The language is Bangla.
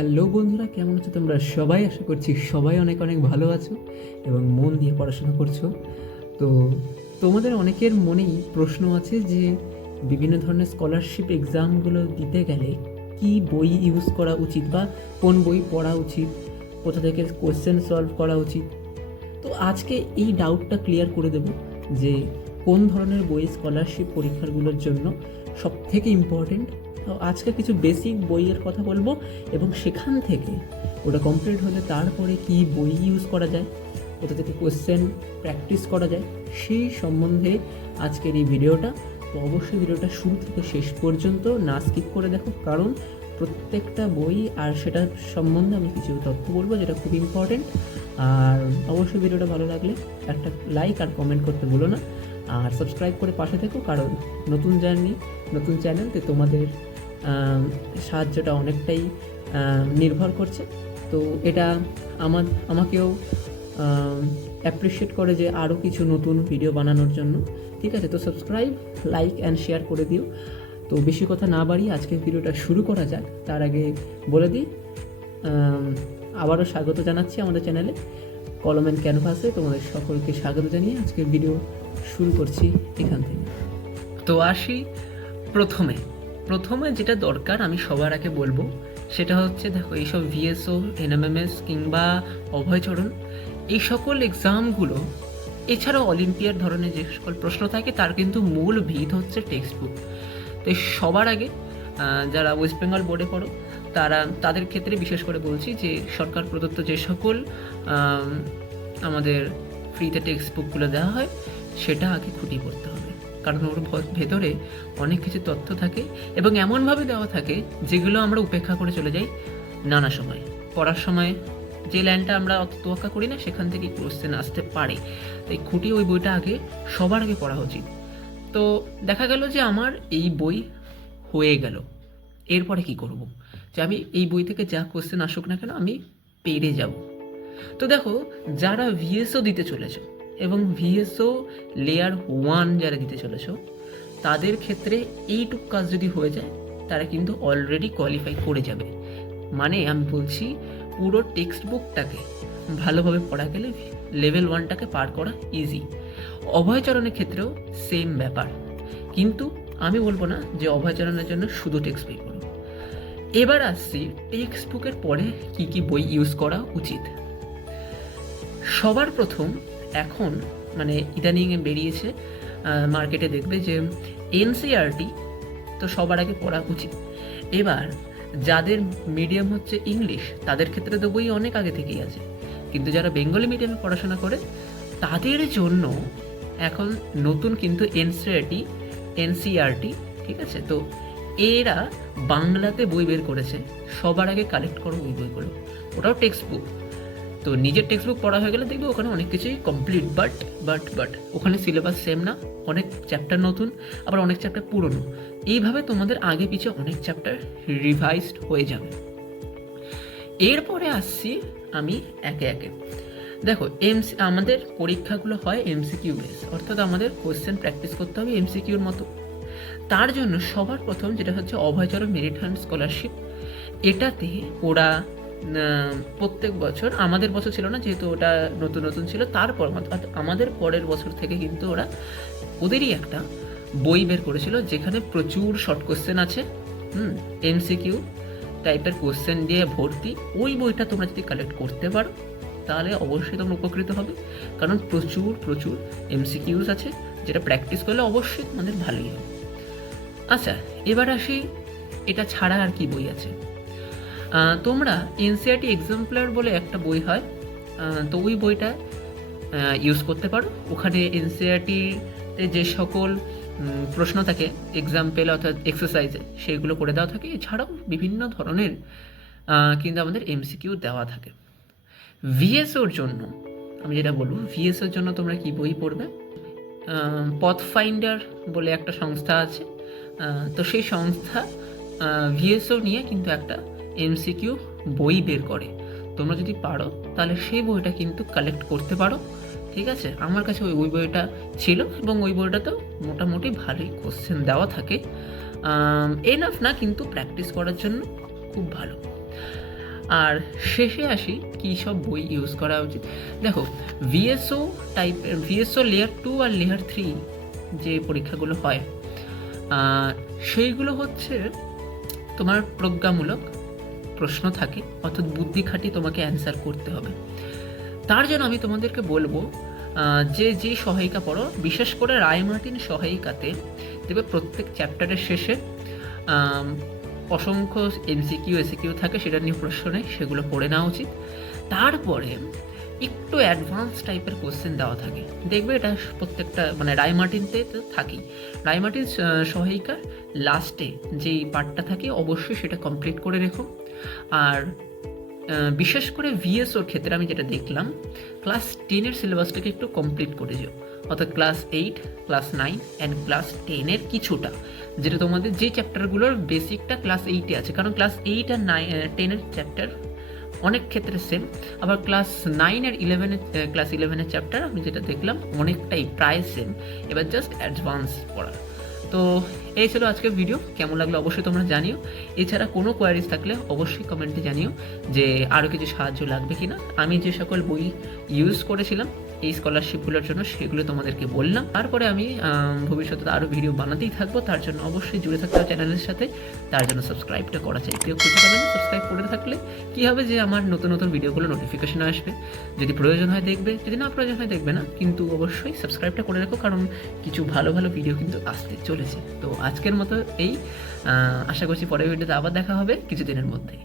হ্যালো বন্ধুরা, কেমন আছো তোমরা সবাই? আশা করছি সবাই অনেক অনেক ভালো আছো এবং মন দিয়ে পড়াশোনা করছো। তো তোমাদের অনেকের মনেই প্রশ্ন আছে যে বিভিন্ন ধরনের স্কলারশিপ এক্সামগুলো দিতে গেলে কি বই ইউজ করা উচিত বা কোন বই পড়া উচিত, কোথা থেকে কোয়েশ্চেন সলভ করা উচিত। তো আজকে এই ডাউটটা ক্লিয়ার করে দেব যে কোন ধরনের বই স্কলারশিপ পরীক্ষাগুলোর জন্য সবথেকে ইম্পর্টেন্ট। তো আজকে কিছু বেসিক বইয়ের কথা বলবো এবং সেখান থেকে ওটা কমপ্লিট হলে তারপরে কি বই ইউজ করা যায়, কোথা থেকে কোয়েশ্চেন প্র্যাকটিস করা যায়, সেই সম্বন্ধে আজকের এই ভিডিওটা। তো অবশ্যই ভিডিওটা শুরু থেকে শেষ পর্যন্ত না স্কিপ করে দেখো, কারণ প্রত্যেকটা বই আর সেটার সম্বন্ধে আমি কিছু তথ্য বলবো যেটা খুব ইম্পর্টেন্ট। আর অবশ্যই ভিডিওটা ভালো লাগলে একটা লাইক আর কমেন্ট করতে ভুলো না, আর সাবস্ক্রাইব করে পাশে থেকো, কারণ নতুন জার্নি, নতুন চ্যানেলতে তোমাদের সাহায্যটা অনেকটাই নির্ভর করছে। তো এটা আমাকেও অ্যাপ্রিসিয়েট করে যে আরও কিছু নতুন ভিডিও বানানোর জন্য। ঠিক আছে, তো সাবস্ক্রাইব, লাইক অ্যান্ড শেয়ার করে দিও। তো বেশি কথা না বাড়িয়ে আজকের ভিডিওটা শুরু করা যাক। তার আগে বলে দিই, আবারও স্বাগত জানাচ্ছি আমাদের চ্যানেলে কলম অ্যান্ড ক্যানভাসে। তোমাদের সকলকে স্বাগত জানিয়ে আজকের ভিডিও শুরু করছি এখান থেকে। তো আসি প্রথমে যেটা দরকার আমি সবার আগে বলবো সেটা হচ্ছে, দেখো এইসব ভিএসও, এনএমএমএস কিংবা অভয়চরণ, এই সকল এক্সামগুলো এছাড়াও অলিম্পিয়াড ধরনের যে সকল প্রশ্ন থাকে তার কিন্তু মূল ভিত হচ্ছে টেক্সট বুক। তো সবার আগে যারা ওয়েস্ট বেঙ্গল বোর্ডে পড়ো তাদের ক্ষেত্রে বিশেষ করে বলছি যে সরকার প্রদত্ত যে সকল আমাদের ফ্রিতে টেক্সট বুকগুলো দেওয়া হয় সেটা আগে খুঁটিয়ে পড়তে হবে, কারণ ওর ভেতরে অনেক কিছু তথ্য থাকে এবং এমনভাবে দেওয়া থাকে যেগুলো আমরা উপেক্ষা করে চলে যাই নানা সময়। পড়ার সময় যে লাইনটা আমরা অত তোয়াক্কা করি না সেখান থেকে কোশ্চেন আসতে পারে, তাই খুঁটিয়ে ওই বইটা আগে সবার আগে পড়া উচিত। তো দেখা গেল যে আমার এই বই হয়ে গেল, এরপরে কি করব, যে আমি এই বই থেকে যা কোশ্চেন আসুক না কেন আমি পেরে যাব। তো দেখো, যারা ভিএসও দিতে চলেছো এবং ভিএসও লেয়ার 1 যারা দিতে চলেছো তাদের ক্ষেত্রে এইটুক কাজ যদি হয়ে যায় তারা কিন্তু অলরেডি কোয়ালিফাই করে যাবে। মানে আমি বলছি, পুরো টেক্সট বুকটাকে ভালোভাবে পড়া গেলে লেভেল 1টাকে পার করা ইজি। অভয়চরণের ক্ষেত্রেও সেম ব্যাপার, কিন্তু আমি বলবো না যে অভয়চরণের জন্য শুধু টেক্সট বই পড়ো। এবার আসছি টেক্সট বুকের পরে কি কি বই ইউজ করা উচিত। সবার প্রথম এখন মানে ইদানিং বেরিয়েছে মার্কেটে, দেখবে যে এনসিইআরটি তো সবার আগে পড়া উচিত। এবার যাদের মিডিয়াম হচ্ছে ইংলিশ তাদের ক্ষেত্রে তো বই অনেক আগে থেকেই আছে, কিন্তু যারা বেঙ্গলি মিডিয়ামে পড়াশোনা করে তাদের জন্য এখন নতুন কিন্তু এনসিইআরটি, ঠিক আছে। তো এরা বাংলাতে বই বের করেছে, সবার আগে কালেক্ট করো ওই বইগুলো, ওটাও টেক্সট বুক। তো নিজের টেক্সট বুক পড়া হয়ে গেলে দেখবে ওখানে অনেক কিছুই কমপ্লিট, বাট ওখানে সিলেবাস সেম না, অনেক চ্যাপ্টার নতুন, আবার অনেক চ্যাপ্টার পুরনো। এইভাবে তোমাদের আগে পিছিয়ে অনেক চ্যাপ্টার রিভাইজড হয়ে যাবে। এরপরে আসছি আমি একে একে। দেখো, আমাদের পরীক্ষাগুলো হয় এমসিকিউ বেস, অর্থাৎ আমাদের কোয়েশ্চেন প্র্যাকটিস করতে হবে এমসিকিউর মতো। তার জন্য সবার প্রথম যেটা হচ্ছে অভয়চরণ মেরিট ফান্ড স্কলারশিপ, এটাতে ওরা প্রত্যেক বছর, আমাদের বছর ছিল না যেহেতু ওটা নতুন নতুন ছিল, তারপর আমাদের পরের বছর থেকে কিন্তু ওরা ওদেরই একটা বই বের করেছিল যেখানে প্রচুর শর্ট কোশ্চেন আছে, এমসিকিউ টাইপের কোশ্চেন দিয়ে ভর্তি। ওই বইটা তোমরা যদি কালেক্ট করতে পারো তাহলে অবশ্যই তোমরা উপকৃত হবে, কারণ প্রচুর প্রচুর এমসিকিউস আছে যেটা প্র্যাকটিস করলে অবশ্যই তোমাদের ভালোই হবে। আচ্ছা, এবার আসি এটা ছাড়া আর কি বই আছে। তোমরা এনসিইআরটি এক্সাম্পলার বলে একটা বই হয়, তো ওই বইটা ইউজ করতে পারো। ওখানে এনসিইআরটিতে যে সকল প্রশ্ন থাকে এক্সাম্পল অর্থাৎ এক্সারসাইজে সেগুলো করে দেওয়া থাকে। এছাড়াও বিভিন্ন ধরনের কিন্তু আমাদের এমসিকিউ দেওয়া থাকে। ভিএসওর জন্য আমি যেটা বলবো, ভিএসওর জন্য তোমরা কি বই পড়বে, পথ ফাইন্ডার বলে একটা সংস্থা আছে, তো সেই সংস্থা ভিএসও নিয়ে কিন্তু একটা এমসিকিউ বই বের করে। তোমরা যদি পারো তাহলে সেই বইটা কিন্তু কালেক্ট করতে পারো, ঠিক আছে। আমার কাছে ওই বইটা ছিল এবং ওই বইটাতেও মোটামুটি ভালোই কোশ্চেন দেওয়া থাকে, এনাফ না কিন্তু প্র্যাকটিস করার জন্য খুব ভালো। আর শেষে আসি কী সব বই ইউজ করা উচিত। দেখো, ভিএসও টাইপের, ভিএসও লেয়ার 2 আর লেয়ার 3 যে পরীক্ষাগুলো হয়, সেইগুলো হচ্ছে তোমার প্রজ্ঞামূলক প্রশ্ন থাকে, অর্থাৎ বুদ্ধি খাটিয়ে তোমাকে অ্যান্সার করতে হবে। তার জন্য আমি তোমাদেরকে বলবো যে সহায়িকা পড়ো, বিশেষ করে রায়মার্টিন সহায়িকাতে দেখবে প্রত্যেক চ্যাপ্টারের শেষে অসংখ্য এমসিকিউ এসিকিউ থাকে, সেটা নিয়ে প্রশ্ন নেই, সেগুলো পড়ে নেওয়া উচিত। তারপরে একটু অ্যাডভান্স টাইপের কোশ্চেন দেওয়া থাকে, দেখবে এটা প্রত্যেকটা মানে রায়মার্টিনতে তো থাকেই। রায়মার্টিন সহায়িকার লাস্টে যেই পার্টটা থাকে অবশ্যই সেটা কমপ্লিট করে রেখো। আর বিশেষ করে ভিএসওর ক্ষেত্রে আমি যেটা দেখলাম, ক্লাস 10-এর সিলেবাসটাকে একটু কমপ্লিট করে যাও, অর্থাৎ ক্লাস 8, ক্লাস 9 অ্যান্ড ক্লাস 10-এর কিছুটা, যেটা তোমাদের যে চ্যাপ্টারগুলোর বেসিকটা ক্লাস 8-এ আছে, কারণ ক্লাস 8 আর 10-এর চ্যাপ্টার অনেক ক্ষেত্রে সেম, আবার ক্লাস 9 আর 11-এর ক্লাস 11-এর চ্যাপ্টার আমি যেটা দেখলাম অনেকটাই প্রায় সেম, এবার জাস্ট অ্যাডভান্স পড়া। তো এই ছিল আজকের ভিডিও, কেমন লাগলো অবশ্যই তোমরা জানিও। এছাড়া কোনো কোয়ারিজ থাকলে অবশ্যই কমেন্টে জানিও যে আরও কিছু সাহায্য লাগবে কি না। আমি যে সকল বই ইউজ করেছিলাম এই স্কলারশিপগুলোর জন্য সেগুলো তোমাদেরকে বললাম। তারপরে আমি ভবিষ্যতে আরও ভিডিও বানাতেই থাকবো, তার জন্য অবশ্যই জুড়ে থাকতে হবে চ্যানেলের সাথে। তার জন্য সাবস্ক্রাইবটা করা চাই, কেউ খুঁজে পাবেন না। সাবস্ক্রাইব করে থাকলে কী হবে যে আমার নতুন নতুন ভিডিওগুলো নোটিফিকেশন আসবে, যদি প্রয়োজন হয় দেখবে, যদি না প্রয়োজন হয় দেখবে না, কিন্তু অবশ্যই সাবস্ক্রাইবটা করে রাখো, কারণ কিছু ভালো ভালো ভিডিও কিন্তু আসতে চলেছে। তো আজকের মতো এই, আশা করছি পরের ভিডিওতে আবার দেখা হবে কিছুদিনের মধ্যেই।